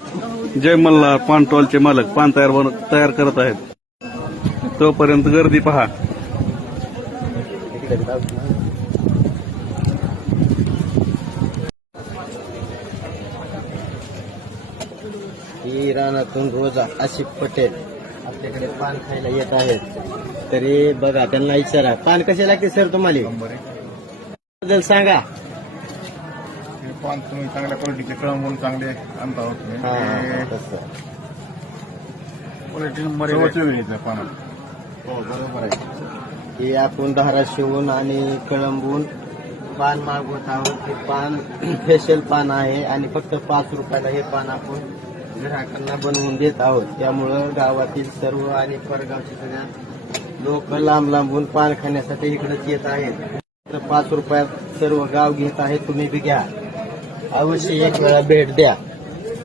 जय मल्हार पान स्टॉलचे मालक पान तयार करत आहेत. तोपर्यंत गर्दी पहा. ही रानातून रोज आसिफ पटेल आपल्याकडे पान खायला येत आहेत. तरी बघा त्यांना विचारा पान कसे लागते सर तुम्हाला बद्दल सांगा. पान तुम्ही चांगल्या क्वालिटीचे कळंबून चांगले आणता आहोत. पान हो बरोबर आहे. हे आपण धाराशिवून आणि कळंबून पान मागवत आहोत. हे पान स्पेशल पान आहे आणि फक्त 5 रुपयाला हे पान आपण ग्राहकांना बनवून देत आहोत. त्यामुळं गावातील सर्व आणि परगावचे सगळ्या लोक लांब लांबून पान खाण्यासाठी इकडेच येत आहेत. 5 रुपयात सर्व गाव घेत आहे. तुम्ही बी घ्या. अवश्य एक वेळा भेट द्या.